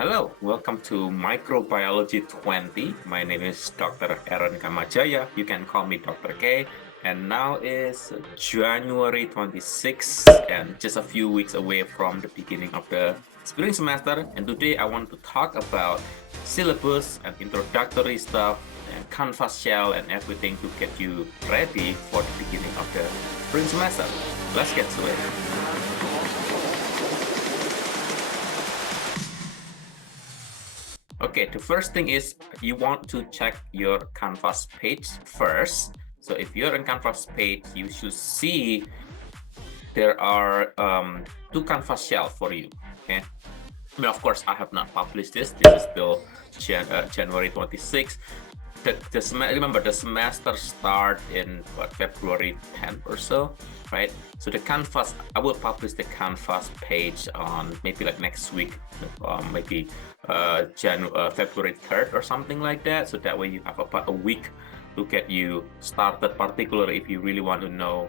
Hello, welcome to Microbiology 20. My name is Dr. Aaron Kamajaya. You can call me Dr. K. And now is January 26th and just a few weeks away from the beginning of the spring semester. And today I want to talk about syllabus and introductory stuff and Canvas shell and everything to get you ready for the beginning of the spring semester. Let's get to it. Okay, the first thing is you want to check your Canvas page first. So if you're on Canvas page, you should see there are two Canvas shells for you. Okay, I mean, of course, I have not published this. This is still January 26th. Remember, the semester start in what, February 10th or so, right? So the Canvas, I will publish the Canvas page on maybe like next week, maybe February 3rd or something like that. So that way you have about a week to get you started, particularly if you really want to know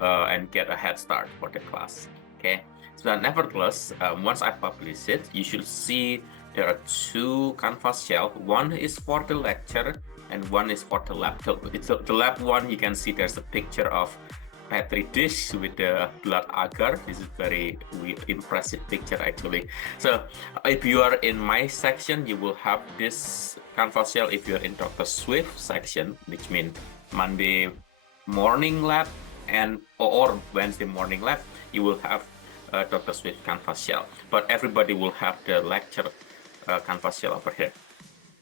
and get a head start for the class. Okay. So nevertheless, once I publish it, you should see there are two Canvas shells. One is for the lecture and one is for the lab. The lab one, you can see there's a picture of Petri dish with the blood agar. This is very impressive picture actually. So if you are in my section, you will have this Canvas shell. If you're in Dr. Swift section, which means Monday morning lab or Wednesday morning lab, you will have Dr. Swift Canvas shell. But everybody will have the lecture Canvas shell over here.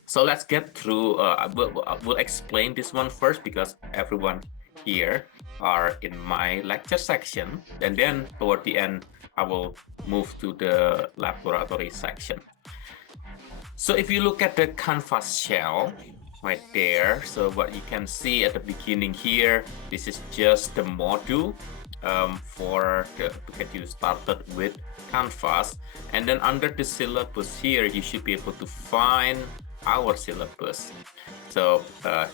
So let's get through. We'll explain this one first because everyone here are in my lecture section, and then toward the end I will move to the laboratory section. So if you look at the Canvas shell right there, so what you can see at the beginning here, this is just the module to get you started with Canvas. And then under the syllabus here, you should be able to find our syllabus. So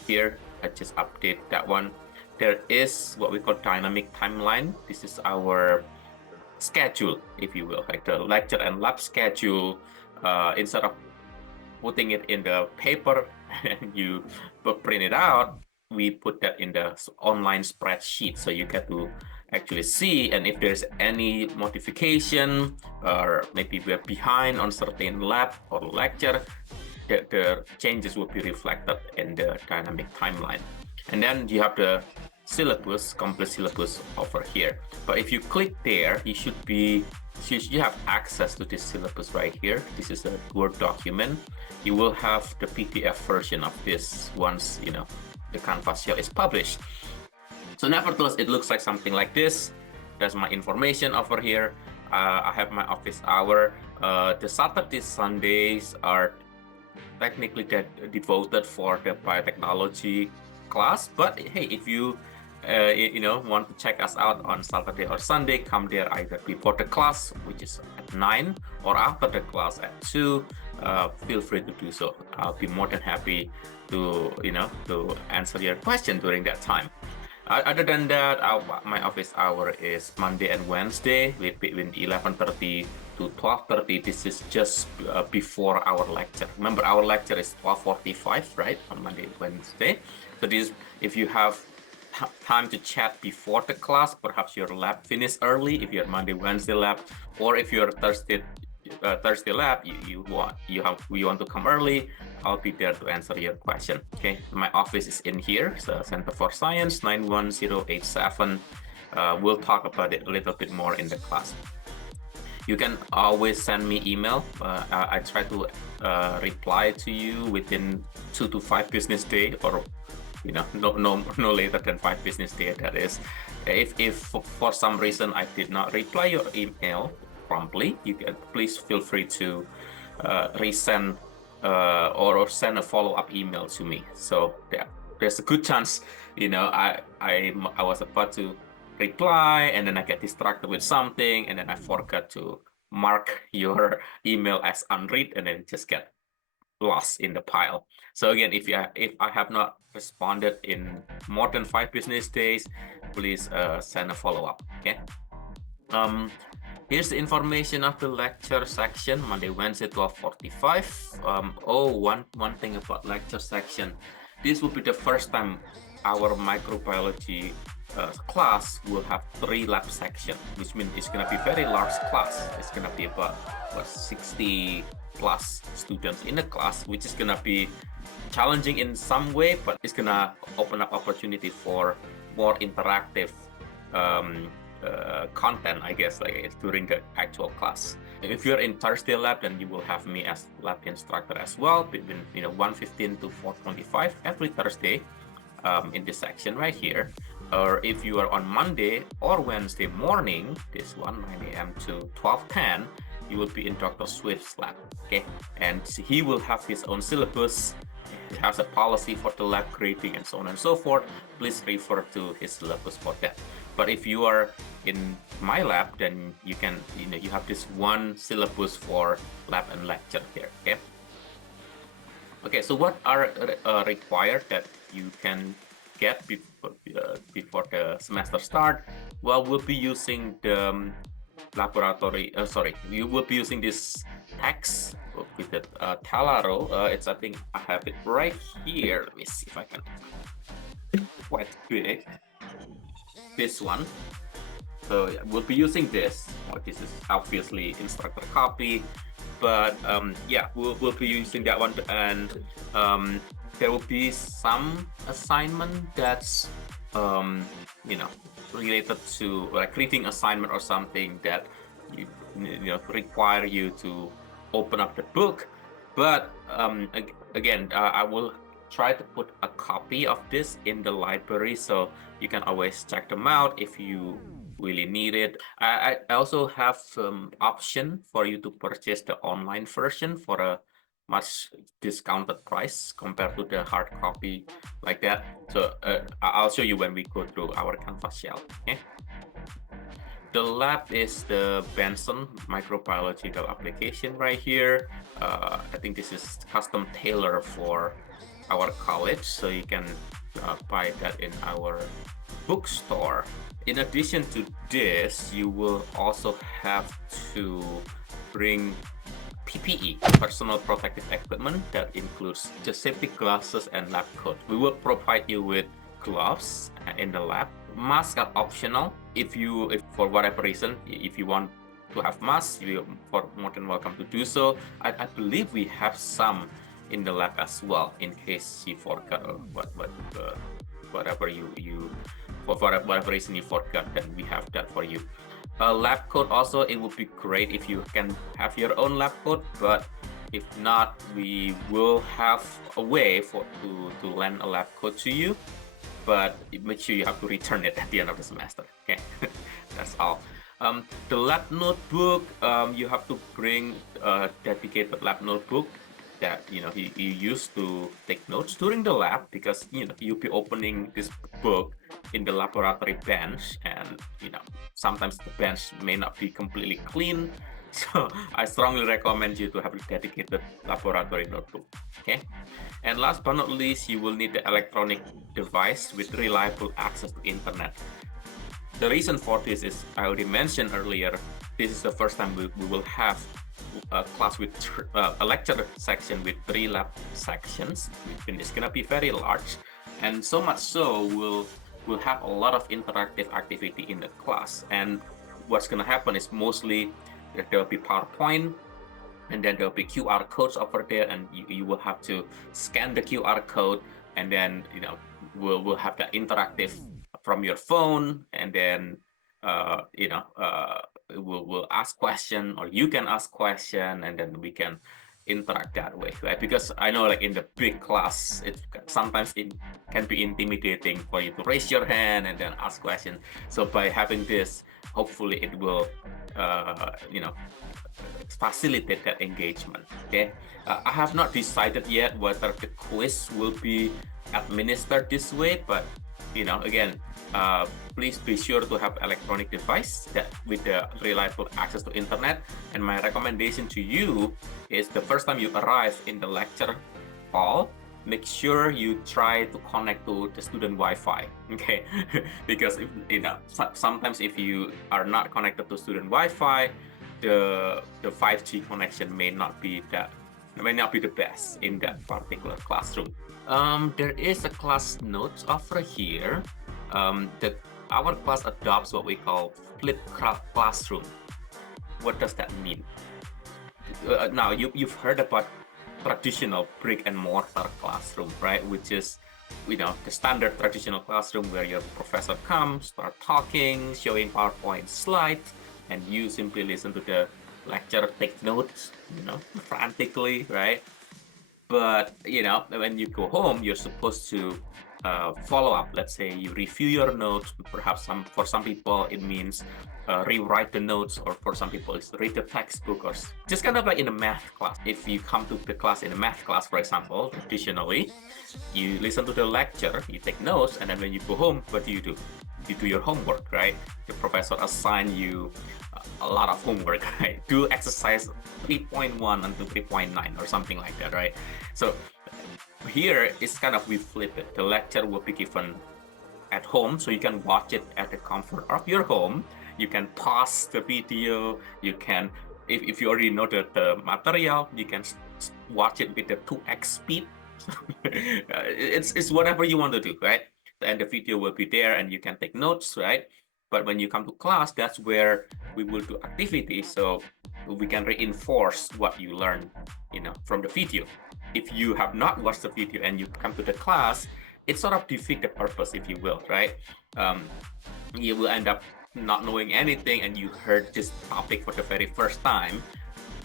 here I just update that one. There is what we call dynamic timeline. This is our schedule, if you will, like the lecture and lab schedule. Instead of putting it in the paper and you print it out, we put that in the online spreadsheet, so you get to actually see, and if there's any modification or maybe we're behind on certain lab or lecture, the changes will be reflected in the dynamic timeline. And then you have the syllabus, complete syllabus over here. But if you click there, you have access to this syllabus right here. This is a Word document. You will have the PDF version of this once the Canvas shell is published. So nevertheless, it looks like something like this. There's my information over here. I have my office hour. The Saturdays, Sundays are technically devoted for the biotechnology class. But hey, if you want to check us out on Saturday or Sunday, come there either before the class, which is at 9, or after the class at 2. Feel free to do so. I'll be more than happy to answer your question during that time. Other than that, my office hour is Monday and Wednesday between 11:30 to 12:30. This is just before our lecture. Remember, our lecture is 12:45, right, on Monday and Wednesday. So this, if you have time to chat before the class, perhaps your lab finished early if you're Monday, Wednesday lab, or if you're Thursday lab, you want to come early, I'll be there to answer your question. Okay, my office is in here, so Center for Science 91087. We'll talk about it a little bit more in the class. You can always send me email. I try to reply to you within 2 to 5 business days, or no later than 5 business days, that is. If for some reason I did not reply your email promptly, you can please feel free to resend or send a follow-up email to me. So there's a good chance I was about to reply and then I get distracted with something and then I forgot to mark your email as unread and then just get lost in the pile. So again, if I have not responded in more than 5 business days, please send a follow-up. Okay. Here's the information of the lecture section, Monday, Wednesday, 12:45. One thing about lecture section. This will be the first time our microbiology class will have 3 lab sections, which means it's going to be very large class. It's going to be about 60 plus students in the class, which is going to be challenging in some way, but it's going to open up opportunity for more interactive content, I guess, like during the actual class. If you're in Thursday lab, then you will have me as lab instructor as well, between 1:15 to 4:25 every Thursday in this section right here. Or if you are on Monday or Wednesday morning, this one 9 a.m. to 12:10, you will be in Dr. Swift's lab. Okay, and he will have his own syllabus. He has a policy for the lab grading and so on and so forth. Please refer to his syllabus for that. But if you are in my lab, then you can, you have this one syllabus for lab and lecture here. Okay. Okay. So what are required that you can get before the semester start? Well, we'll be using the laboratory. You will be using this text with the Talaro. I think I have it right here. Let me see if I can. Quite big. This one. So yeah, we'll be using this. This is obviously instructor copy, but yeah, we'll be using that one, and there will be some assignment that's related to like reading assignment or something that require you to open up the book. But again, I will try to put a copy of this in the library, so you can always check them out if you really need it. I also have option for you to purchase the online version for a much discounted price compared to the hard copy like that. So I'll show you when we go through our Canvas shell. Okay. The lab is the Benson microbiological application right here. I think this is custom tailored for our college, so you can buy that in our bookstore. In addition to this, you will also have to bring PPE, personal protective equipment, that includes the safety glasses and lab coat. We will provide you with gloves in the lab. Masks are optional. If for whatever reason, if you want to have masks, you're more than welcome to do so. I believe we have some in the lab as well, in case you forgot or whatever for whatever reason you forgot, then we have that for you. Lab coat also, it would be great if you can have your own lab coat, but if not, we will have a way to lend a lab coat to you, but make sure you have to return it at the end of the semester. Okay, that's all. The lab notebook, you have to bring a dedicated lab notebook that you use to take notes during the lab, because you'll be opening this book in the laboratory bench, and sometimes the bench may not be completely clean, so I strongly recommend you to have a dedicated laboratory notebook. Okay, and last but not least, you will need the electronic device with reliable access to internet. The reason for this is, I already mentioned earlier, this is the first time we will have a class with a lecture section with 3 lab sections. It's gonna be very large, and so much so we'll have a lot of interactive activity in the class. And what's gonna happen is mostly there will be PowerPoint, and then there'll be QR codes over there, and you will have to scan the QR code, and then we'll have that interactive from your phone, and then we'll ask question, or you can ask question, and then we can interact that way, right? Because I know, like in the big class, sometimes it can be intimidating for you to raise your hand and then ask questions. So by having this, hopefully it will facilitate that engagement. Okay, I have not decided yet whether the quiz will be administered this way, but again, please be sure to have electronic device that with the reliable access to internet. And my recommendation to you is, the first time you arrive in the lecture hall, make sure you try to connect to the student Wi-Fi, okay? Because if, sometimes if you are not connected to student Wi-Fi, the 5G connection may not be the best in that particular classroom. There is a class notes over here. That our class adopts what we call flipped classroom. What does that mean? Now you've heard about traditional brick and mortar classroom, right? Which is, the standard traditional classroom where your professor comes, start talking, showing PowerPoint slides, and you simply listen to the lecture, take notes, frantically, right? But when you go home, you're supposed to follow up. Let's say you review your notes. Perhaps for some people it means rewrite the notes, or for some people it's read the textbook, or just kind of like in a math class. If you come to the class in a math class, for example, traditionally, you listen to the lecture, you take notes, and then when you go home, what do? You do your homework, right? The professor assign you a lot of homework, right? Do exercise 3.1 until 3.9 or something like that, right? So here it's kind of, we flip it. The lecture will be given at home, so you can watch it at the comfort of your home. You can pause the video. You can, if you already know the material, you can watch it with the 2x speed. It's whatever you want to do, right? And the video will be there, and you can take notes, right? But when you come to class, that's where we will do activities, so we can reinforce what you learned, from the video. If you have not watched the video and you come to the class, it sort of defeats the purpose, if you will, right? You will end up not knowing anything, and you heard this topic for the very first time,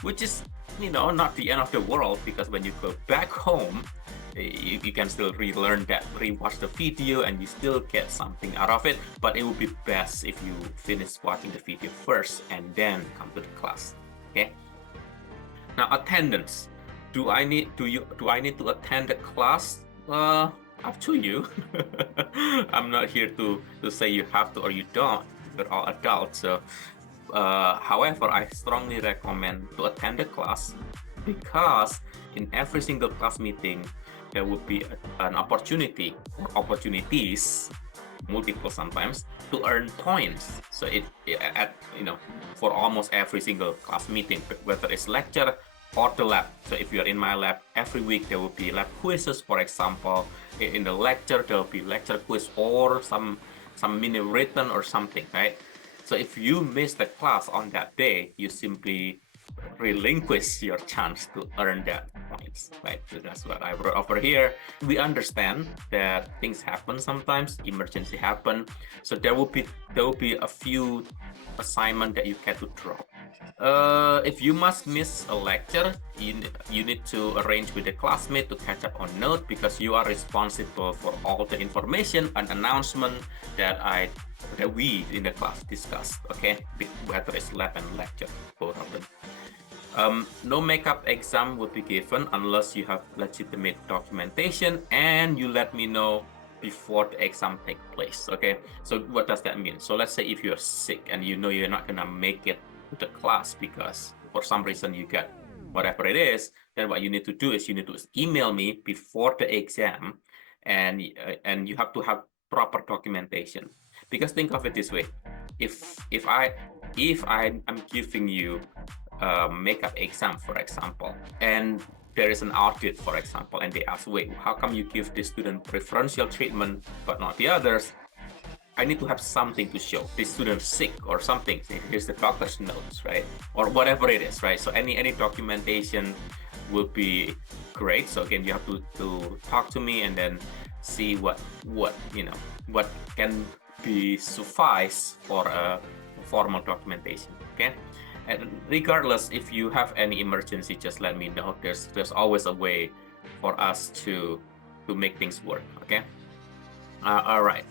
which is, not the end of the world, because when you go back home, you can still relearn that, rewatch the video, and you still get something out of it. But it would be best if you finish watching the video first and then come to the class. Okay. Now, attendance. Do I need to attend the class? Up to you. I'm not here to say you have to or you don't. We're all adults. So, however, I strongly recommend to attend the class, because in every single class meeting, there would be an opportunity, or opportunities, multiple sometimes, to earn points. So for almost every single class meeting, whether it's lecture or the lab. So if you're in my lab, every week there will be lab quizzes, for example. In the lecture, there will be lecture quiz or some mini written or something, right? So if you miss the class on that day, you simply relinquish your chance to earn that points, right? So that's what I wrote over here. We understand that things happen sometimes, emergency happen. So there will be a few assignment that you get to drop. If you must miss a lecture, you need to arrange with a classmate to catch up on note, because you are responsible for all the information and announcement that we in the class discussed, okay? Whether it's lab and lecture, both of them. No makeup exam would be given unless you have legitimate documentation and you let me know before the exam take place, okay? So what does that mean? So let's say if you're sick and you're not gonna make it to the class because for some reason you get whatever it is, then what you need to do is you need to email me before the exam, and you have to have proper documentation. Because think of it this way: if I'm giving you makeup exam, for example, and there is an audit, for example, and they ask, wait, how come you give this student preferential treatment but not the others? I need to have something to show. This student's sick or something. Here's the doctor's notes, right? Or whatever it is, right? So any documentation will be great. So again, you have to talk to me and then see what can be suffice for a formal documentation. Okay. And regardless, if you have any emergency, just let me know. There's always a way for us to make things work. Okay. All right.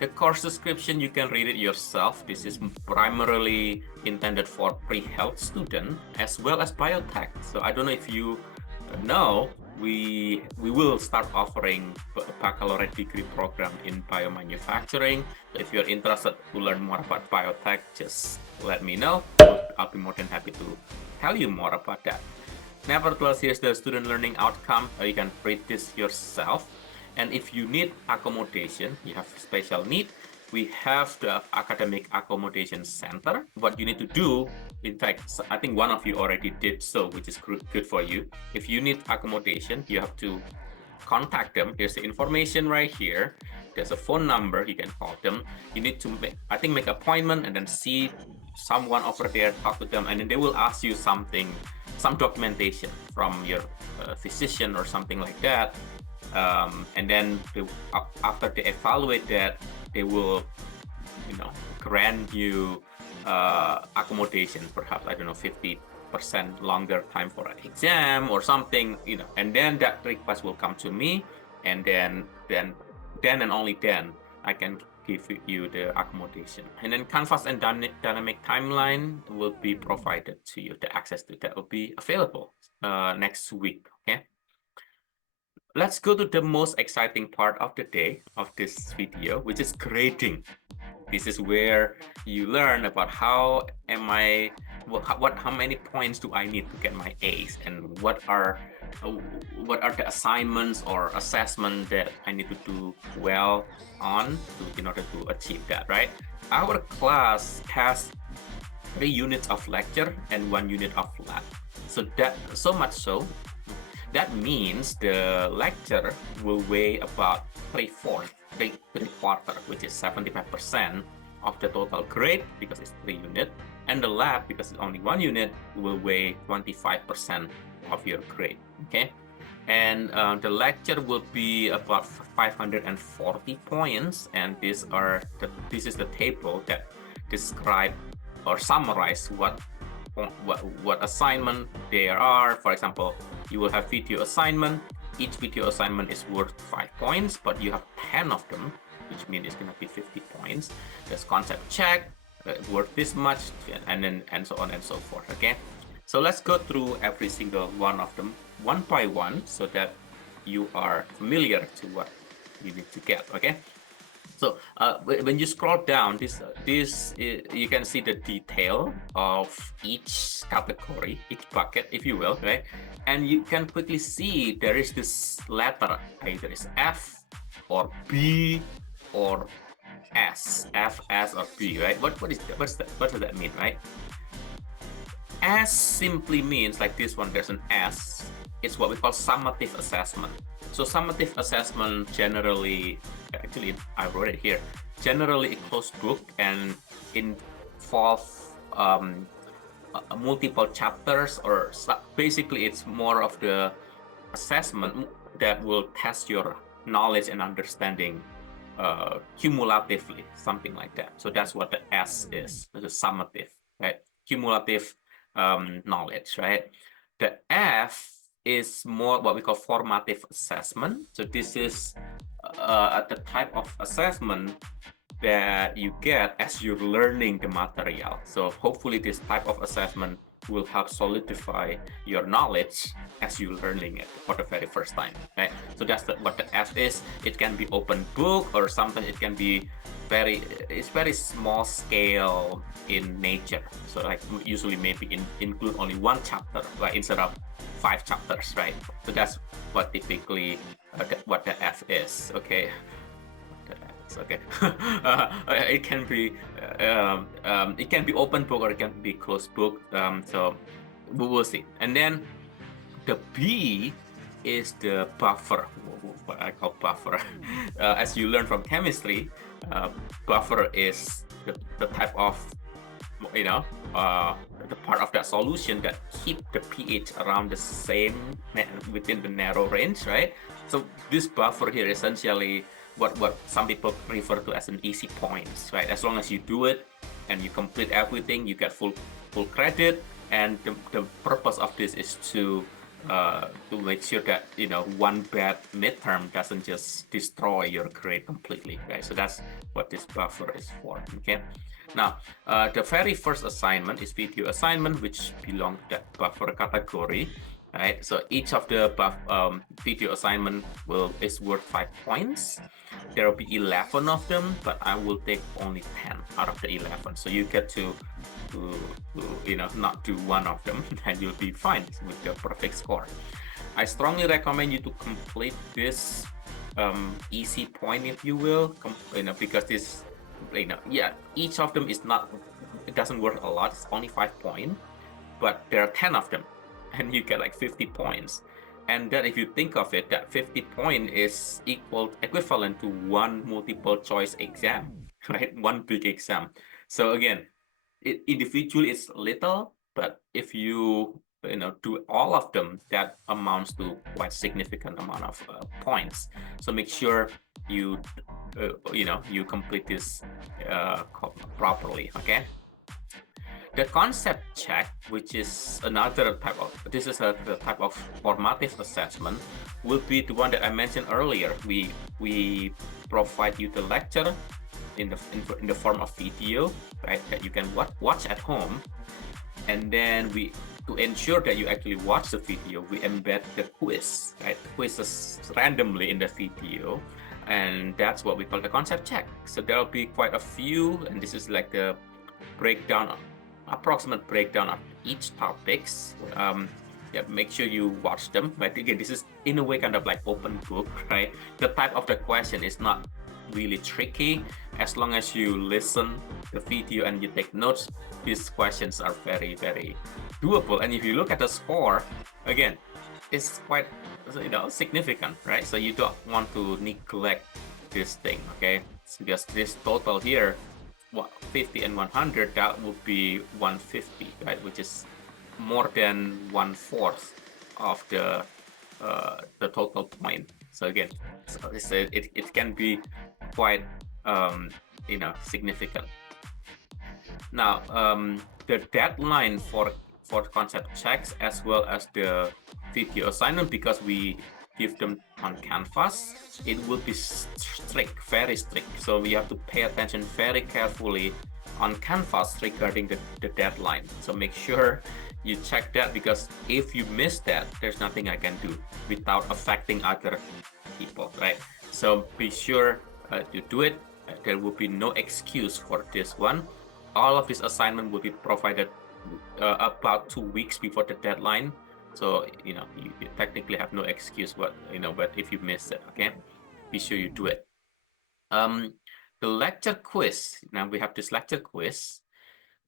The course description, you can read it yourself. This is primarily intended for pre-health student as well as biotech. So I don't know if you know, we will start offering a baccalaureate degree program in biomanufacturing. So if you're interested to learn more about biotech, just let me know. I'll be more than happy to tell you more about that. Nevertheless, here's the student learning outcome. You can read this yourself. And if you need accommodation, you have special need, we have the Academic Accommodation Center. What you need to do, in fact, I think one of you already did so, which is good for you. If you need accommodation, you have to contact them. There's the information right here. There's a phone number, you can call them. You need to make appointment and then see someone over there, talk to them, and then they will ask you something, some documentation from your physician or something like that. And then after they evaluate that, they will, grant you accommodation, perhaps, I don't know, 50% longer time for an exam or something, and then that request will come to me, and then and only then I can give you the accommodation. And then Canvas and dynamic timeline will be provided to you. The access to that will be available next week. Okay. Let's go to the most exciting part of the day of this video, which is grading. This is where you learn about how many points do I need to get my A's, and what are the assignments or assessment that I need to do well on in order to achieve that, right? Our class has 3 units of lecture and 1 unit of lab. So much so, that means the lecture will weigh about 3/4, which is 75% of the total grade, because it's 3 units, and the lab, because it's only 1 unit, will weigh 25% of your grade. Okay, and the lecture will be about 540 points, and this is the table that describe or summarize what assignment there are. For example, you will have video assignment. Each video assignment is worth 5 points, but you have 10 of them, which means it's going to be 50 points. There's concept check, worth this much, and so on and so forth. Okay, so let's go through every single one of them one by one, so that you are familiar to what you need to get. Okay. So when you scroll down, you can see the detail of each category, each bucket, if you will, right? And you can quickly see there is this letter, either is F or B or S, F, S, or B, right? What does that mean, right? S simply means, like this one, there's an S. It's what we call summative assessment. So summative assessment generally, actually I wrote it here, generally a closed book and involve multiple chapters, or basically it's more of the assessment that will test your knowledge and understanding cumulatively, something like that. So that's what the S is, the summative, right? Cumulative knowledge, right? The F is more what we call formative assessment. So this is the type of assessment that you get as you're learning the material. So hopefully this type of assessment will help solidify your knowledge as you're learning it for the very first time, right? So that's what the F is. It can be open book, or sometimes it can be very small scale in nature. So like usually maybe include only 1 chapter, like instead of 5 chapters, right? So that's what typically what the F is. Okay. Okay. It can be open book, or it can be closed book. So we will see. And then the B is the buffer, what I call buffer. As you learn from chemistry, buffer is the type of, the part of that solution that keep the pH around the same, within the narrow range, right? So this buffer here essentially what some people refer to as an easy points, right? As long as you do it and you complete everything, you get full credit. And the purpose of this is to make sure that one bad midterm doesn't just destroy your grade completely, right? So that's what this buffer is for. Okay. Now the very first assignment is video assignment, which belongs to that buffer category. right? So each of the above video assignment is worth 5 points. There will be 11 of them, but I will take only 10 out of the 11. So you get to not do one of them, and you'll be fine with the perfect score. I strongly recommend you to complete this easy point, if you will, because this, each of them is not, it doesn't worth a lot. It's only 5 points, but there are 10 of them, and you get like 50 points. And then if you think of it, that 50 point is equivalent to one multiple choice exam, right? One big exam. So again, individually it's little, but if you do all of them, that amounts to quite significant amount of points. So make sure you you complete this properly. Okay. The concept check, which is another type of, this is a type of formative assessment, will be the one that I mentioned earlier. We provide you the lecture in the form of video, right, that you can watch at home, and then to ensure that you actually watch the video, we embed the quiz, right? The quizzes randomly in the video, and that's what we call the concept check. So there'll be quite a few, and this is like the approximate breakdown of each topics. Make sure you watch them. But again, this is in a way kind of like open book, right? The type of the question is not really tricky. As long as you listen the video and you take notes, these questions are very, very doable. And if you look at the score, again, it's quite significant, right? So you don't want to neglect this thing, okay? Because this total here, 50 and 100, that would be 150, right? Which is more than 1/4 of the total point. So again, it can be quite significant. Now the deadline for concept checks as well as the video assignment, because we give them on Canvas, it will be strict, very strict. So we have to pay attention very carefully on Canvas regarding the deadline. So make sure you check that, because if you miss that, there's nothing I can do without affecting other people, right? So be sure to do it. There will be no excuse for this one. All of this assignment will be provided about 2 weeks before the deadline. So you technically have no excuse, but if you miss it, okay, be sure you do it. The lecture quiz. Now we have this lecture quiz.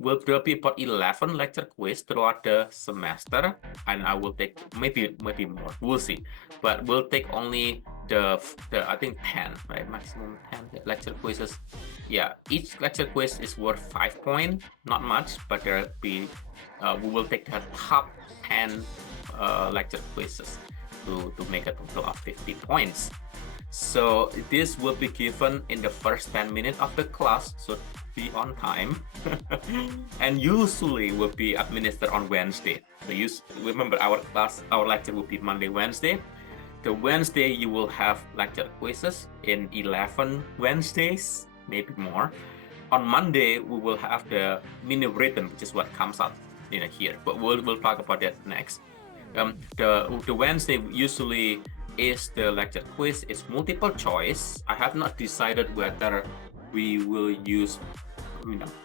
There will be about 11 lecture quiz throughout the semester, and I will take maybe more. We'll see, but we'll take only the I think 10, right? Maximum 10 lecture quizzes. Yeah, each lecture quiz is worth 5 points. Not much, but there will be. We will take the top 10 lecture quizzes to make a total of 50 points. So this will be given in the first 10 minutes of the class, so be on time. And usually will be administered on Wednesday. So remember, our lecture will be Monday, Wednesday. The Wednesday you will have lecture quizzes in 11 Wednesdays, maybe more. On Monday we will have the mini written, which is what comes out here, but we'll talk about that next. The Wednesday usually is the lecture quiz. It's multiple choice. I have not decided whether we will use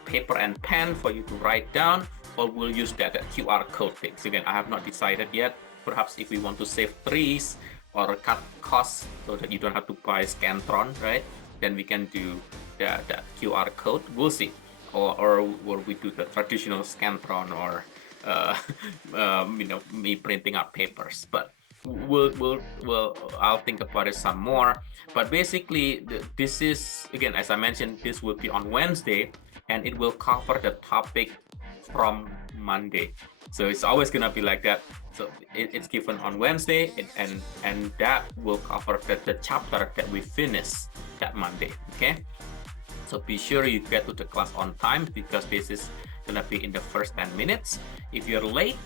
paper and pen for you to write down, or we'll use that QR code things. Again, I have not decided yet. Perhaps if we want to save trees or cut costs so that you don't have to buy Scantron, right, then we can do that QR code. We'll see. Or we do the traditional Scantron, or me printing out papers. But I'll think about it some more. But basically, this is, again, as I mentioned, this will be on Wednesday, and it will cover the topic from Monday. So it's always gonna be like that. So it's given on Wednesday, and that will cover the chapter that we finish that Monday. Okay. So be sure you get to the class on time, because this is gonna be in the first 10 minutes. If you're late,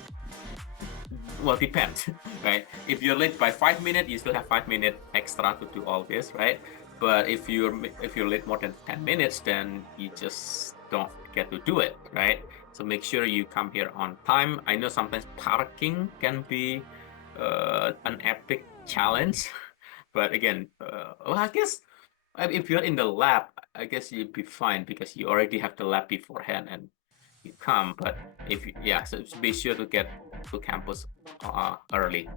well, depends, right? If you're late by 5 minutes, you still have 5 minutes extra to do all this, right? But if you're late more than 10 minutes, then you just don't get to do it, right? So make sure you come here on time. I know sometimes parking can be an epic challenge. But again, well, I guess if you're in the lab, I guess you'd be fine because you already have the lab beforehand and you come. But if yeah, so be sure to get to campus early.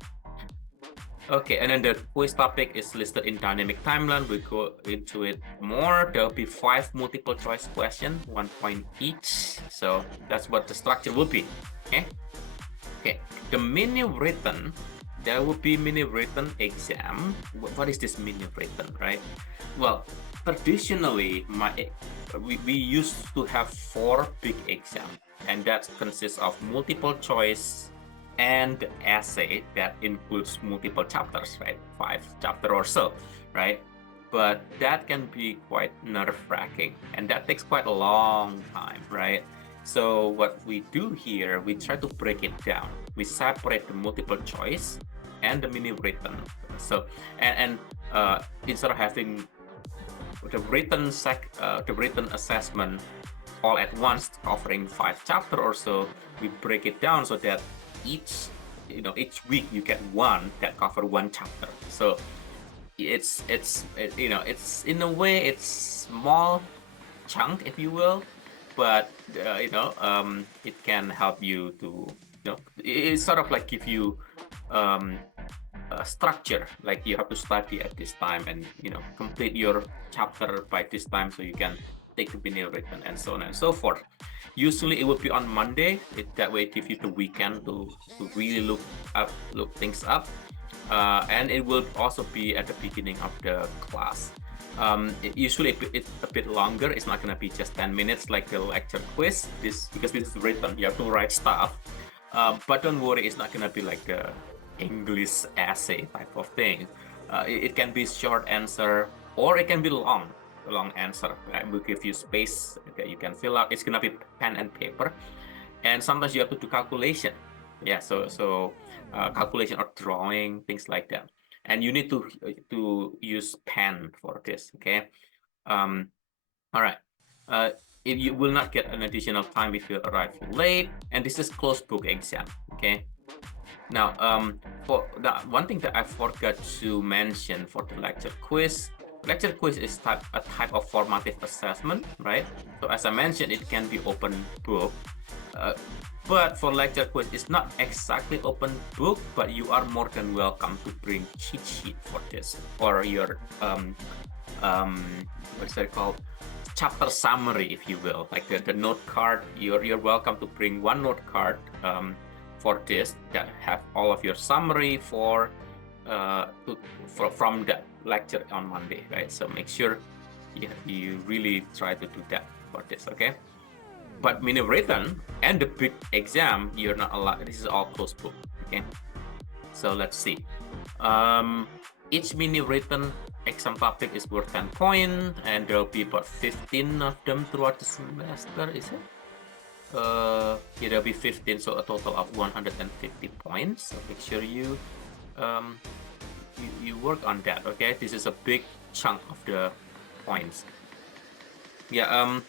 Okay, and then the quiz topic is listed in dynamic timeline. We'll go into it more. There'll be 5 multiple choice questions, 1 point each. So that's what the structure will be. Okay. Okay. The mini written, there will be mini written exam. What is this mini written, right? Well, traditionally, we used to have 4 big exams, and that consists of multiple choice and essay that includes multiple chapters, right? 5 chapters or so, right? But that can be quite nerve-wracking, and that takes quite a long time, right? So what we do here, we try to break it down. We separate the multiple choice and the mini written. So and instead of having the written assessment all at once, offering 5 chapters or so, we break it down so that each week you get one that cover 1 chapter. So it's in a way it's small chunk, if you will, but it can help you to it's sort of like give you a structure, like you have to study at this time and complete your chapter by this time so you can take the mini written and so on and so forth. Usually it will be on Monday. That way it gives you the weekend to really look things up, and it will also be at the beginning of the class. Usually it's a bit longer. It's not going to be just 10 minutes like the lecture quiz, because this is written, you have to write stuff, but don't worry, it's not going to be like a English essay type of thing. It can be short answer or it can be long answer. We'll give you space that you can fill out. It's gonna be pen and paper, and sometimes you have to do calculation. Yeah, so calculation or drawing, things like that, and you need to use pen for this. Okay. All right. If you will not get an additional time if you arrive late, and this is closed book exam. Okay. Now, for the one thing that I forgot to mention for the lecture quiz is a type of formative assessment, right? So as I mentioned, it can be open book, but for lecture quiz, it's not exactly open book, but you are more than welcome to bring cheat sheet for this, or your what's that called, chapter summary, if you will, like the note card. You're welcome to bring 1 note card for this that have all of your summary from the lecture on Monday, right? So make sure you really try to do that for this, okay? But mini written and the big exam, you're not allowed. This is all closed book, okay? So let's see. Each mini written exam topic is worth 10 points, and there'll be about 15 of them throughout the semester, is it? There'll be 15, so a total of 150 points. So make sure you work on that, okay? This is a big chunk of the points. Yeah,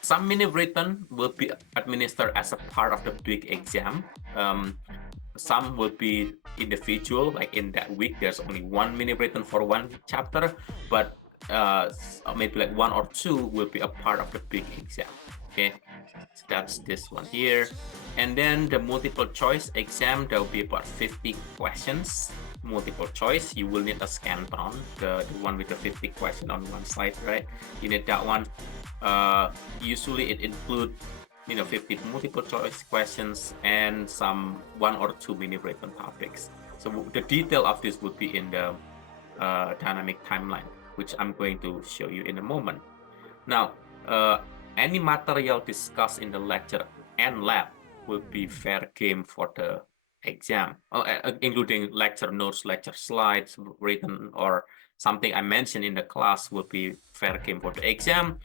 some mini written will be administered as a part of the big exam. Some will be individual, like in that week there's only 1 mini written for 1 chapter, but maybe like 1 or 2 will be a part of the big exam. Okay, so that's this one here. And then the multiple choice exam, there will be about 50 questions. Multiple choice, you will need a Scantron, the one with the 50 question on one side, right? You need that one. Usually it includes 50 multiple choice questions and some 1 or 2 mini written topics. So the detail of this would be in the dynamic timeline, which I'm going to show you in a moment. Now, any material discussed in the lecture and lab will be fair game for the exam, including lecture notes, lecture slides written, or something I mentioned in the class will be fair game for the exam.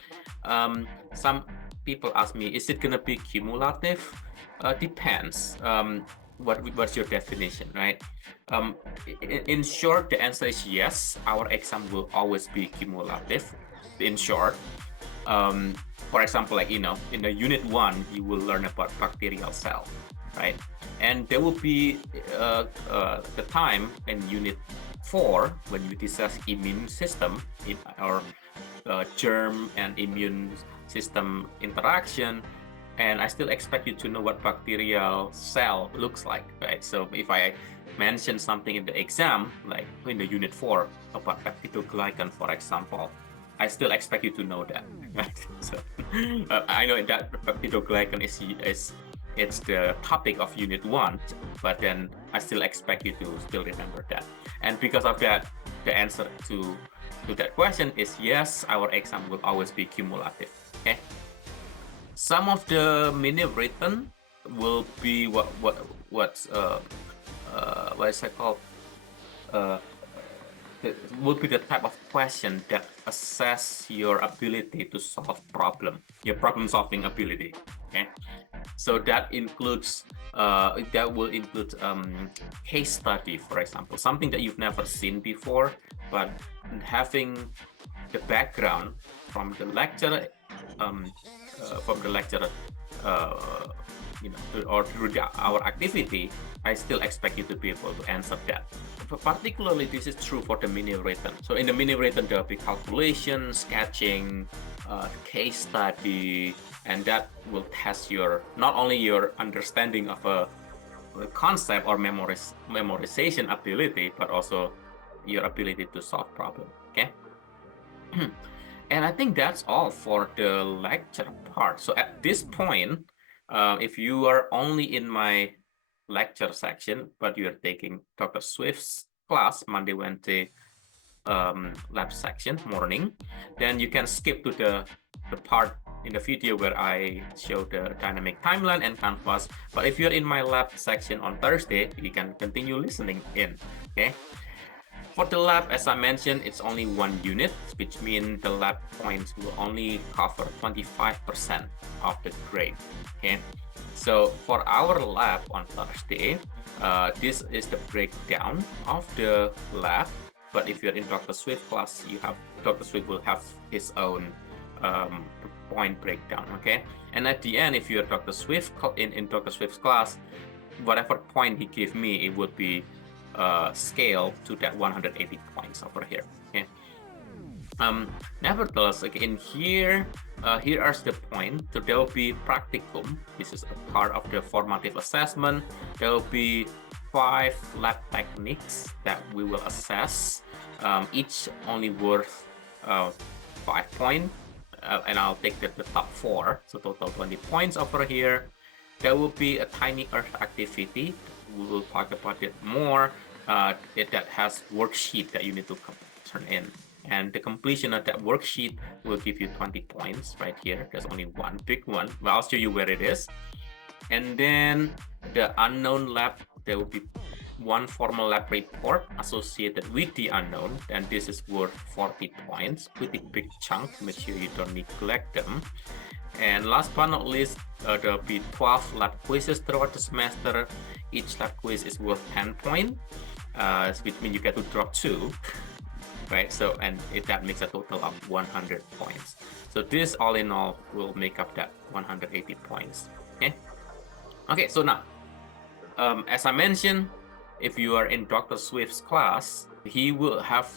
Some people ask me, is it going to be cumulative? Depends. What's your definition, right? In short, the answer is yes. Our exam will always be cumulative. In short, for example, like in the unit 1, you will learn about bacterial cell. right? And there will be the time in Unit 4 when you discuss immune system or germ and immune system interaction, and I still expect you to know what bacterial cell looks like, right? So if I mention something in the exam, like in the Unit 4 about peptidoglycan, for example, I still expect you to know that, right? So I know that peptidoglycan is it's the topic of Unit 1, but then I still expect you to still remember that. And because of that, the answer to that question is yes, our exam will always be cumulative, okay? Some of the mini written will be what is that called? It would be the type of question that assess your ability to solve problem, your problem solving ability. Okay, so that includes that will include case study, for example, something that you've never seen before, but having the background from the lecture, or through our activity, I still expect you to be able to answer that. But particularly, this is true for the mini written. So in the mini written, there'll be calculation, sketching, case study, and that will test your not only your understanding of a concept or memorization ability, but also your ability to solve problem. Okay. And I think that's all for the lecture part. So at this point, if you are only in my lecture section, but you're taking Dr. Swift's class Monday, Wednesday, lab section morning, then you can skip to the part in the video where I show the dynamic timeline and canvas. But if you're in my lab section on Thursday, you can continue listening in. Okay. For the lab, as I mentioned, it's only 1 unit, which means the lab points will only cover 25% of the grade. Okay, so for our lab on Thursday, this is the breakdown of the lab. But if you're in Dr. Swift class, Dr. Swift will have his own point breakdown. Okay, and at the end, if you're Dr. Swift in Dr. Swift's class, whatever point he gave me, it would be scale to that 180 points over here. Okay. Nevertheless, again, here are the point. So there will be practicum. This is a part of the formative assessment. There will be 5 lab techniques that we will assess. Each only worth 5 points, and I'll take the top 4. So total 20 points over here. There will be a tiny earth activity. We will talk about it more. That has worksheet that you need to turn in, and the completion of that worksheet will give you 20 points right here. There's only one big one, but I'll show you where it is. And then the unknown lab, there will be 1 formal lab report associated with the unknown, and this is worth 40 points. Pretty big chunk. Make sure you don't neglect them. And last but not least, there'll be 12 lab quizzes throughout the semester. Each lab quiz is worth 10 points, which means you get to drop 2, right? So, and that makes a total of 100 points. So this all in all will make up that 180 points. Okay. Okay. So now, as I mentioned, if you are in Dr. Swift's class, he will have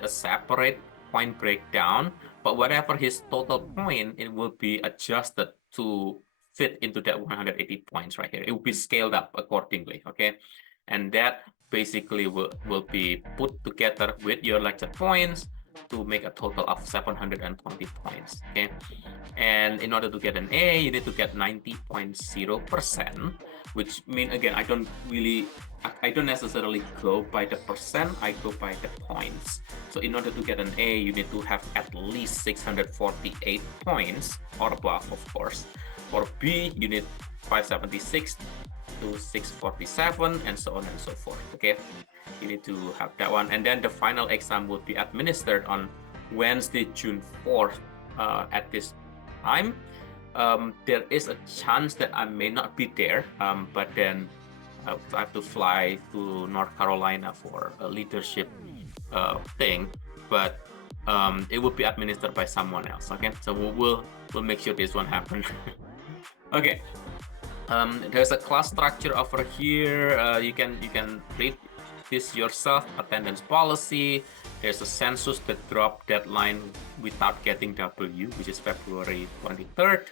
a separate point breakdown, but whatever his total point, it will be adjusted to fit into that 180 points right here. It will be scaled up accordingly. Okay. And that basically will be put together with your lecture points to make a total of 720 points. Okay, and in order to get an A, you need to get 90.0%, which means, again, I don't necessarily go by the percent, I go by the points. So in order to get an A, you need to have at least 648 points or above, of course. For B, you need 576 to 647, and so on and so forth. Okay, you need to have that one. And then the final exam will be administered on Wednesday, June 4th at this time. There is a chance that I may not be there, but then I have to fly to North Carolina for a leadership thing, but it will be administered by someone else. Okay, so we'll make sure this one happens. Okay. There's a class structure over here. You can read this yourself. Attendance policy. There's a census that drop deadline without getting W, which is February 23rd,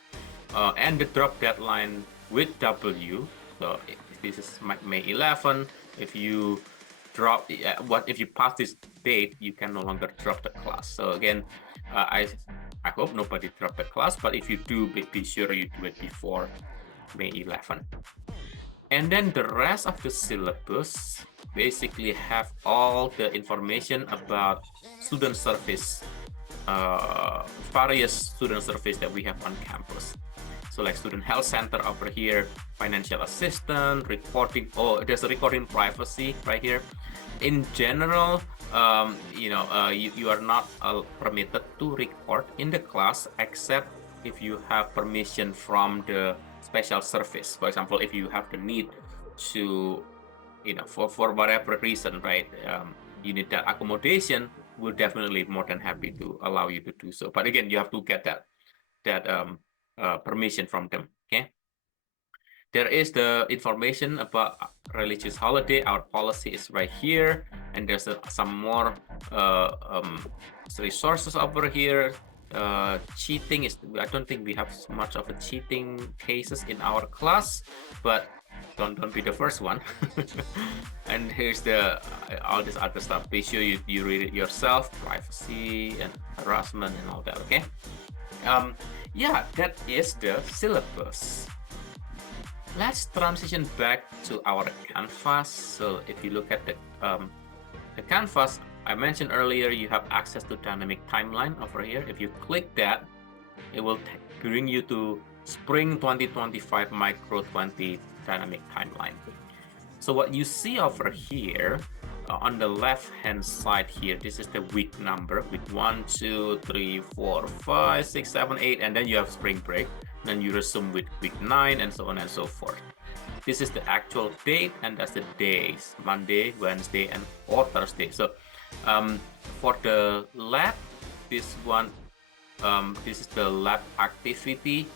and the drop deadline with W. So this is May 11. If you drop, if you pass this date, you can no longer drop the class. So again, I hope nobody dropped the class, but if you do, be sure you do it before May 11. And then the rest of the syllabus basically have all the information about student service, various student service that we have on campus. So like student health center over here, financial assistant, reporting. Oh, there's a recording privacy right here. In general, you are not permitted to record in the class except if you have permission from the special service. For example, if you have the need to, for whatever reason, right, you need that accommodation, we're definitely more than happy to allow you to do so. But again, you have to get that permission from them. Okay. There is the information about religious holiday. Our policy is right here, and there's some more resources over here. Cheating is, I don't think we have much of a cheating cases in our class, but don't be the first one. And here's the all this other stuff. Be sure you read it yourself. Privacy and harassment and all that. Okay. Yeah, that is the syllabus. Let's transition back to our canvas. So if you look at the canvas, I mentioned earlier, you have access to dynamic timeline over here. If you click that, it will bring you to Spring 2025 Micro 20 dynamic timeline. So what you see over here, on the left hand side here, this is the week number, week 1, 2, 3, 4, 5, 6, 7, 8, and then you have spring break. Then you resume with week 9 and so on and so forth. This is the actual date, and that's the days: Monday, Wednesday, and or Thursday. So for the lab, this one, this is the lab activity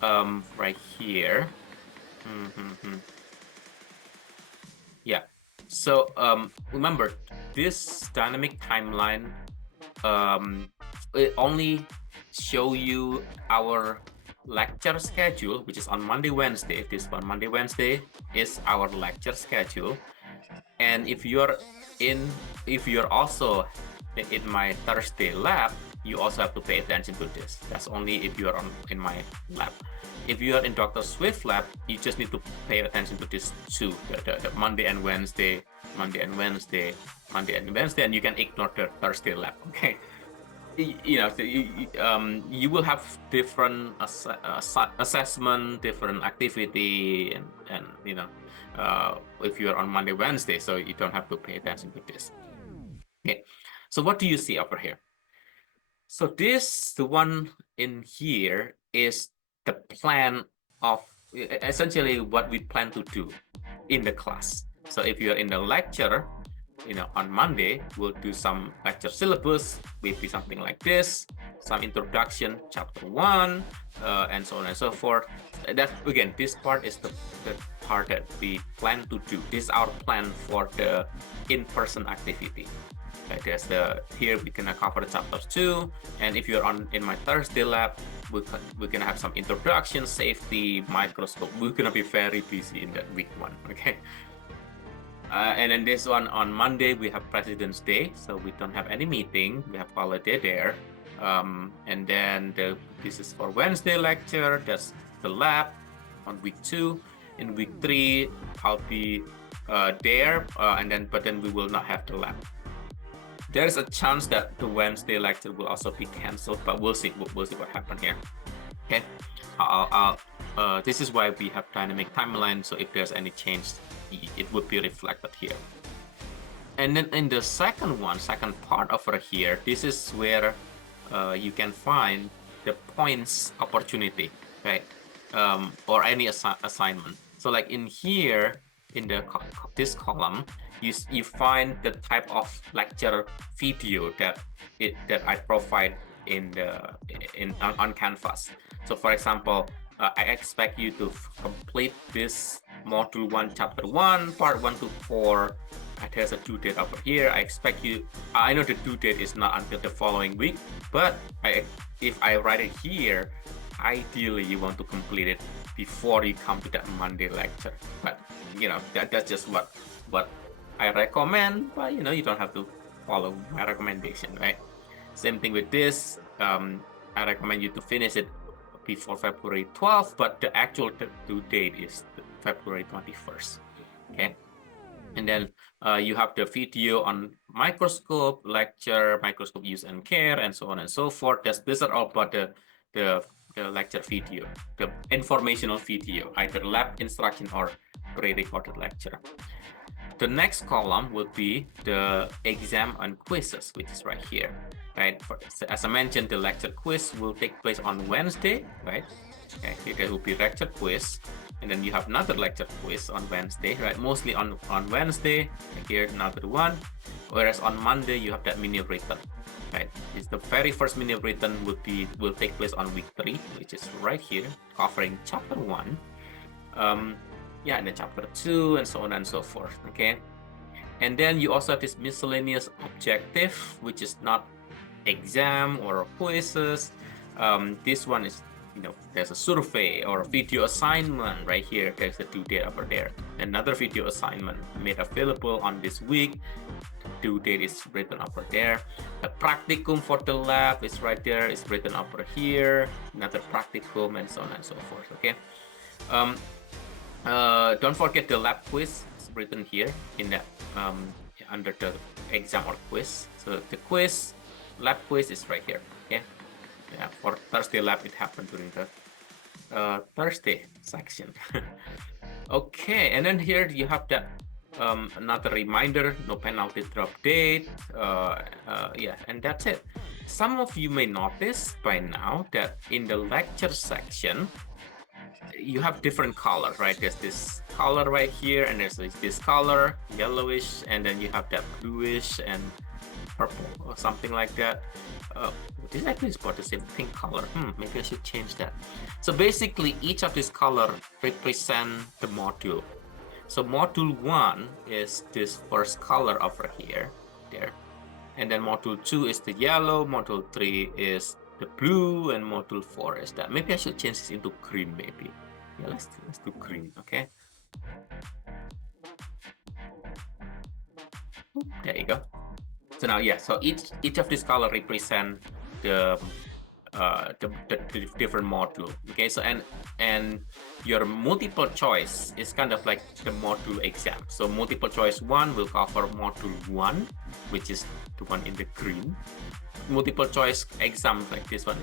right here. Yeah. So remember, this dynamic timeline it only show you our lecture schedule, which is on Monday, Wednesday. This one, Monday, Wednesday, is our lecture schedule. And if you're also in my Thursday lab, you also have to pay attention to this. That's only if you are in my lab. If you are in Dr. Swift lab, you just need to pay attention to this too, the Monday and Wednesday, Monday and Wednesday, Monday and Wednesday, and you can ignore the Thursday lab. Okay. You will have different assessment, different activity, and if you are on Monday, Wednesday, so you don't have to pay attention to this. Okay, so what do you see over here? So the one in here is the plan of essentially what we plan to do in the class. So if you're in the lecture, on Monday, we'll do some lecture syllabus, maybe something like this, some introduction, chapter 1, and so on and so forth. That, again, this part is the part that we plan to do. This is our plan for the in-person activity. Okay, here we're gonna cover the chapters 2, and if you're in my Thursday lab, we're gonna have some introduction, safety, microscope. We're gonna be very busy in that week 1. Okay. And then this one on Monday, we have President's Day, so we don't have any meeting. We have holiday there. And then this is for Wednesday lecture. That's the lab on week 2. In week 3, I'll be there, but then we will not have the lab. There's a chance that the Wednesday lecture will also be canceled, but we'll see. We'll see what happens here. Okay. This is why we have dynamic timeline. So if there's any change, it would be reflected here. And then in the second part over here, this is where you can find the points opportunity, right? Or any assignment. So like in here, in this column, you find the type of lecture video that I provide on Canvas. So for example, I expect you to complete this module 1, chapter 1, part 1 to 4. There's a due date over here. I expect you, I know the due date is not until the following week, but if I write it here, ideally you want to complete it before you come to that Monday lecture. But you know, that's just what I recommend, but you know, you don't have to follow my recommendation, right? Same thing with this. I recommend you to finish it before February 12th, but the actual due date is February 21st. Okay. And then you have the video on microscope, lecture, microscope use and care, and so on and so forth. These are all about the lecture video, the informational video, either lab instruction or pre-recorded lecture. The next column will be the exam and quizzes, which is right here, right? As I mentioned, the lecture quiz will take place on Wednesday, right? Okay, there will be lecture quiz, and then you have another lecture quiz on Wednesday, right? Mostly on Wednesday. Here another one, whereas on Monday you have that mini written, right? It's the very first mini written will take place on week 3, which is right here, covering chapter 1. Yeah, and then chapter 2, and so on and so forth. Okay, and then you also have this miscellaneous objective, which is not exam or quizzes. This one is, you know, there's a survey or a video assignment right here. There's the due date over there. Another video assignment made available on this week. The due date is written over there. The practicum for the lab is right there. It's written over here. Another practicum, and so on and so forth. Okay. Don't forget the lab quiz is written here in that under the exam or quiz. So the quiz, lab quiz is right here. Okay. Yeah, for Thursday lab, it happened during the Thursday section. Okay, and then here you have that another reminder, no penalty drop date. Yeah, and that's it. Some of you may notice by now that in the lecture section, you have different color, right? There's this color right here, and there's this color, yellowish, and then you have that bluish and purple or something like that. This actually is about the same pink color. Maybe I should change that. So basically, each of these color represent the module. So module 1 is this first color over here, there, and then module 2 is the yellow. Module 3 is the blue, and module 4 is that. Maybe I should change this into green. Maybe. Yeah, let's do green. Okay. There you go. So now, yeah, so each of these color represent the different module. Okay, so and your multiple choice is kind of like the module exam. So multiple choice 1 will cover module 1, which is the one in the green. Multiple choice exam like this one,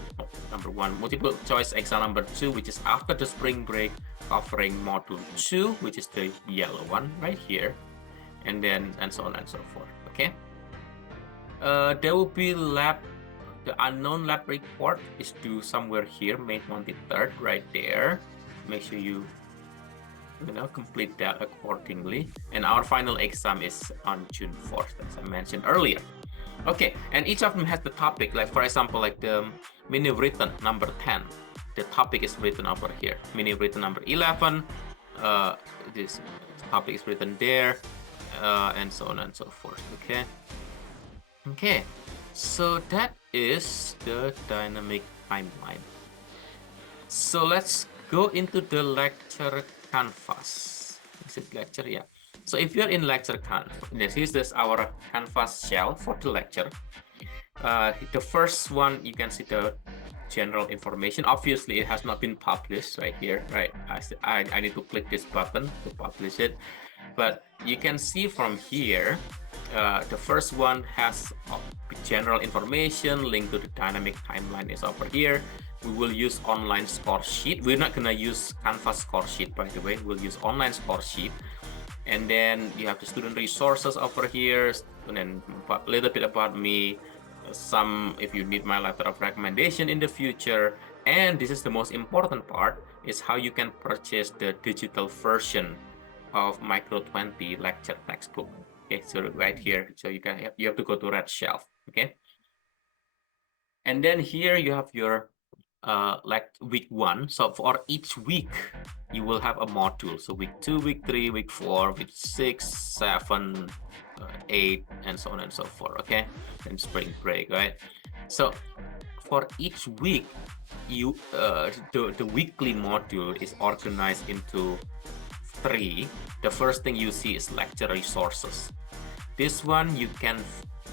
number 1. Multiple choice exam number 2, which is after the spring break, covering module 2, which is the yellow one right here, and then and so on and so forth. Okay. There will be lab, the unknown lab report is due somewhere here, May 23rd, right there. Make sure you complete that accordingly. And our final exam is on June 4th, as I mentioned earlier. Okay, and each of them has the topic. Like for example, like the mini written number 10, the topic is written over here. Mini written number 11, this topic is written there, and so on and so forth. Okay. Okay, so that is the dynamic timeline. So let's go into the lecture canvas. Is it lecture? Yeah. So if you're in lecture canvas, this is our canvas shell for the lecture. The first one, you can see the general information. Obviously, it has not been published right here, right? I need to click this button to publish it. But you can see from here, the first one has general information. Link to the dynamic timeline is over here. We will use online score sheet. We're not going to use Canvas score sheet, by the way. We'll use online score sheet. And then you have the student resources over here, and then a little bit about me, some if you need my letter of recommendation in the future. And this is the most important part, is how you can purchase the digital version of Micro 20 lecture textbook. Okay, so right here, so you have to go to Red Shelf. Okay, and then here you have your like week 1. So for each week, you will have a module. So week 2, week 3, week 4, week 6, 7, 8, and so on and so forth. Okay, and spring break, right? So for each week, you the weekly module is organized into 3. The first thing you see is lecture resources. This one you can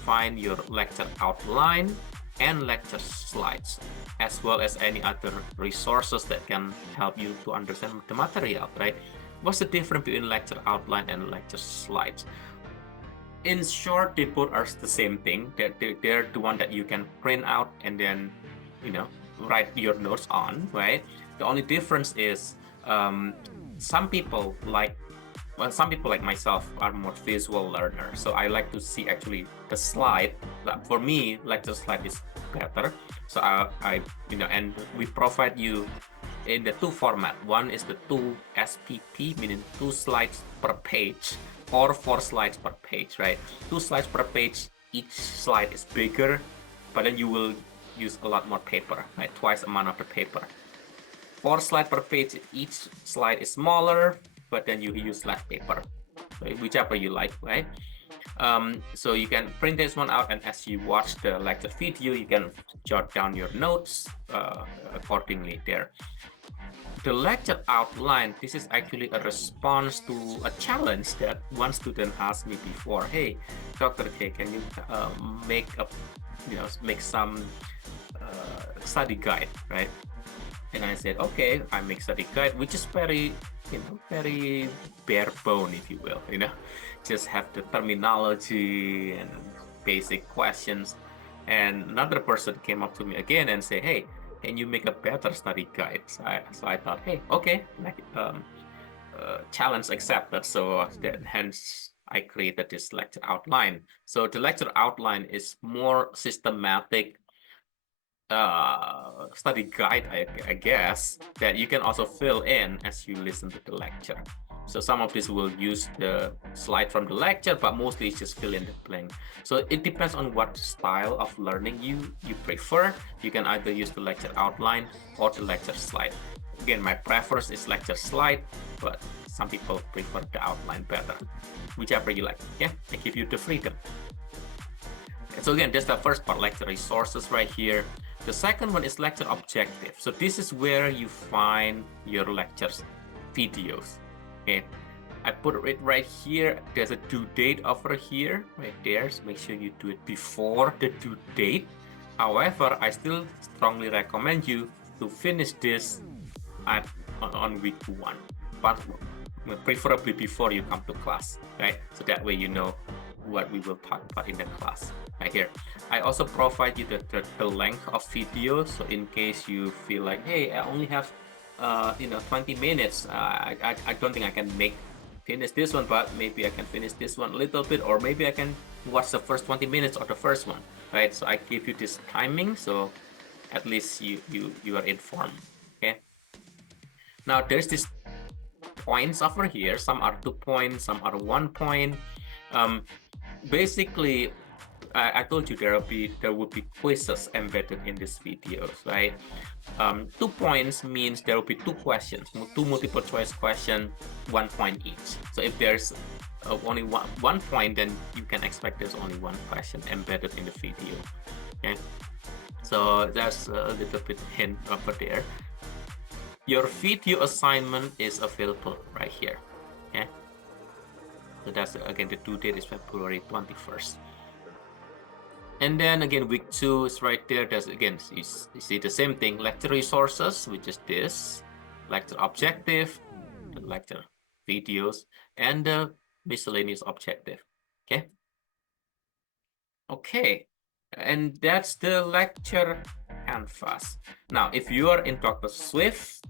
find your lecture outline and lecture slides, as well as any other resources that can help you to understand the material, right? What's the difference between lecture outline and lecture slides? In short, they both are the same thing. They're the one that you can print out and then, write your notes on, right? The only difference is some people like myself are more visual learner, so I like to see actually the slide. For me, lecture slide is better. So and we provide you in the 2 format. One is the 2 SPP, meaning 2 slides per page, or 4 slides per page, right? 2 slides per page, each slide is bigger, but then you will use a lot more paper, right? Twice the amount of the paper. 4 slides per page, each slide is smaller, but then you use less paper, right? Whichever you like, right? So you can print this one out, and as you watch the lecture video, you can jot down your notes accordingly there. The lecture outline, this is actually a response to a challenge that one student asked me before. Hey, Dr. K, can you make some study guide, right? And I said, okay, I make study guide, which is very bare bone, if you will, just have the terminology and basic questions. And another person came up to me again and say, hey, can you make a better study guide? So I thought, hey, okay, challenge accepted. So hence I created this lecture outline. So the lecture outline is more systematic study guide, I guess, that you can also fill in as you listen to the lecture. So some of this will use the slide from the lecture, but mostly it's just fill in the blank. So it depends on what style of learning you prefer. You can either use the lecture outline or the lecture slide. Again, my preference is lecture slide, but some people prefer the outline better. Whichever you like, yeah, I give you the freedom. So again, that's the first part, lecture resources right here. The second one is lecture objective. So this is where you find your lectures videos. Okay, I put it right here. There's a due date over here, right there. So make sure you do it before the due date. However, I still strongly recommend you to finish this on week 1, but preferably before you come to class, right? So that way you know what we will talk about in the class. Right here, I also provide you the length of video. So in case you feel like, hey, I only have 20 minutes, I don't think I can finish this one, but maybe I can finish this one a little bit, or maybe I can watch the first 20 minutes or the first one, right? So I give you this timing, so at least you are informed. Okay, now there's this points over here. Some are 2 points, some are 1 point. Basically, I told you there will be quizzes embedded in this video, right? 2 points means there will be 2 questions, 2 multiple choice questions, 1 point each. So if there's only one point, then you can expect there's only 1 question embedded in the video. Okay, so that's a little bit hint over there. Your video assignment is available right here. Okay, so that's again, the due date is February 21st. And then again, week 2 is right there. There's again, you see the same thing, lecture resources, which is this, lecture objective, the lecture videos, and the miscellaneous objective. Okay, and that's the lecture canvas. Now, if you are in Dr. Swift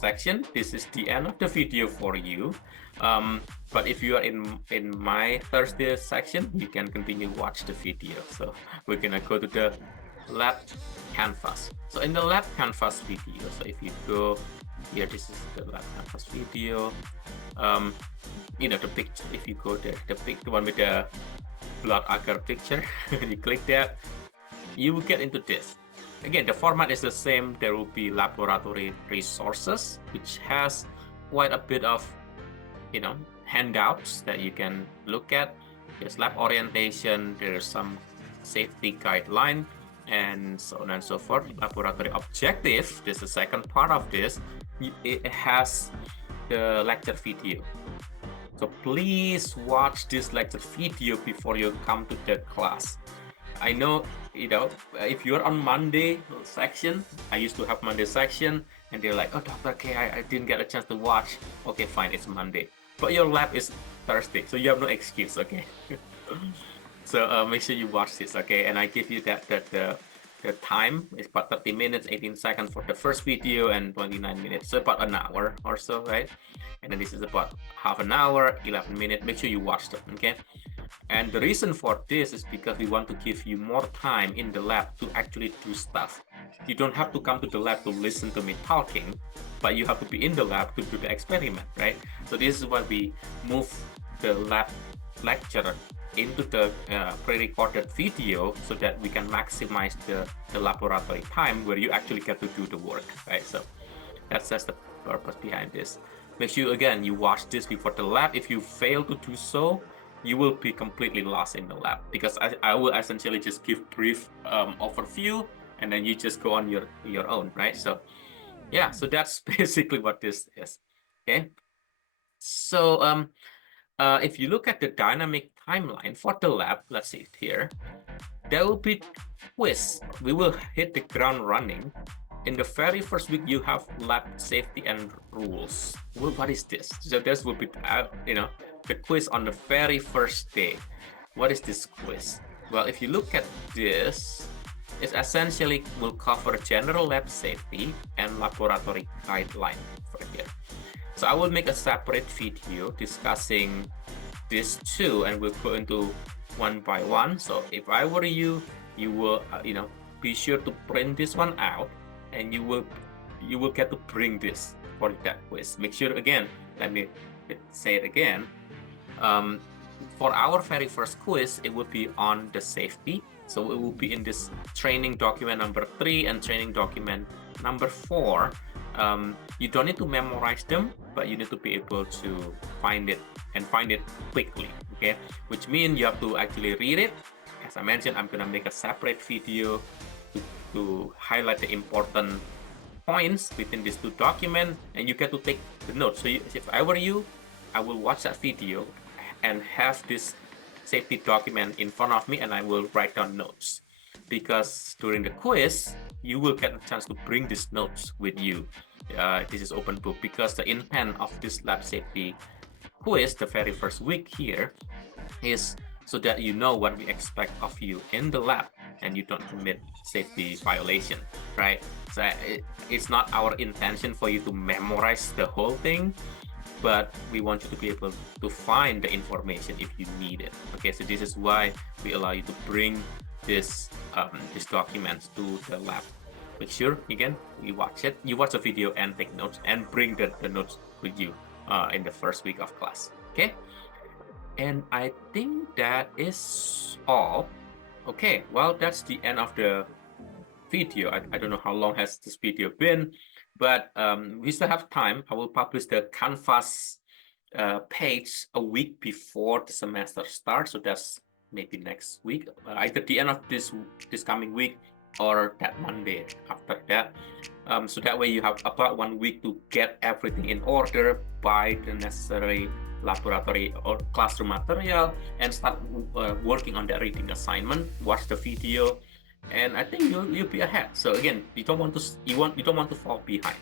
section, this is the end of the video for you. But if you are in my Thursday section, you can continue watch the video. So we're gonna go to the lab canvas. So in the lab canvas video, so if you go here, this is the lab canvas video. The picture. If you go there, the one with the blood agar picture, you click that, you will get into this. again, the format is the same. There will be laboratory resources, which has quite a bit of, handouts that you can look at. There's lab orientation, there's some safety guideline, and so on and so forth. Laboratory objective, this is the second part of this. It has the lecture video. So please watch this lecture video before you come to the class. I know, if you're on Monday section, I used to have Monday section, and they're like, oh, Dr. K, I didn't get a chance to watch. Okay, fine, it's Monday. But your lab is Thursday, so you have no excuse, okay? So make sure you watch this, okay? And I give you that the time is about 30 minutes, 18 seconds for the first video, and 29 minutes, so about an hour or so, right? And then this is about half an hour, 11 minutes. Make sure you watch them, okay? And the reason for this is because we want to give you more time in the lab to actually do stuff. You don't have to come to the lab to listen to me talking, but you have to be in the lab to do the experiment, right? So this is why we move the lab lecture into the pre-recorded video, so that we can maximize the laboratory time where you actually get to do the work, right? So that's the purpose behind this. Make sure, again, you watch this before the lab. If you fail to do so, you will be completely lost in the lab, because I will essentially just give brief overview, and then you just go on your own, right? So yeah, so that's basically what this is, okay? So if you look at the dynamic timeline for the lab, let's see it here, there will be quiz. We will hit the ground running. In the very first week, you have lab safety and rules. Well, what is this? So this will be, the quiz on the very first day. What is this quiz? Well, if you look at this, it essentially will cover general lab safety and laboratory guideline for here. So I will make a separate video discussing these two, and we'll go into one by one. So if I were you, you will, be sure to print this one out, and you will get to bring this for that quiz. Make sure, again, let me say it again. For our very first quiz, it will be on the safety. So it will be in this training document number 3 and training document number 4. You don't need to memorize them, but you need to be able to find it, and find it quickly, okay? Which means you have to actually read it. As I mentioned, I'm gonna make a separate video to highlight the important points within these two documents, and you get to take the notes. So if I were you, I will watch that video and have this safety document in front of me, and I will write down notes, because during the quiz you will get a chance to bring these notes with you. This is open book, because the intent of this lab safety quiz, the very first week here, is so that you know what we expect of you in the lab, and you don't commit safety violation, right? So it's not our intention for you to memorize the whole thing, but we want you to be able to find the information if you need it. Okay, so this is why we allow you to bring these documents to the lab. Make sure, again, you watch the video and take notes, and bring the notes with you in the first week of class. Okay, and I think that is all. Okay, well, that's the end of the video. I don't know how long has this video been, but we still have time. I will publish the Canvas page a week before the semester starts, so that's maybe next week, either the end of this coming week or that Monday after that. So that way you have about 1 week to get everything in order, buy the necessary laboratory or classroom material, and start working on that reading assignment, watch the video, and I think you'll be ahead. So again, you don't want to fall behind.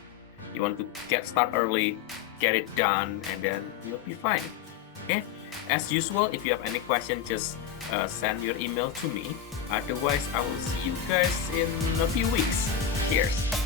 You want to get started early, get it done, and then you'll be fine. Okay, as usual, if you have any question, just send your email to me. Otherwise, I will see you guys in a few weeks. Cheers.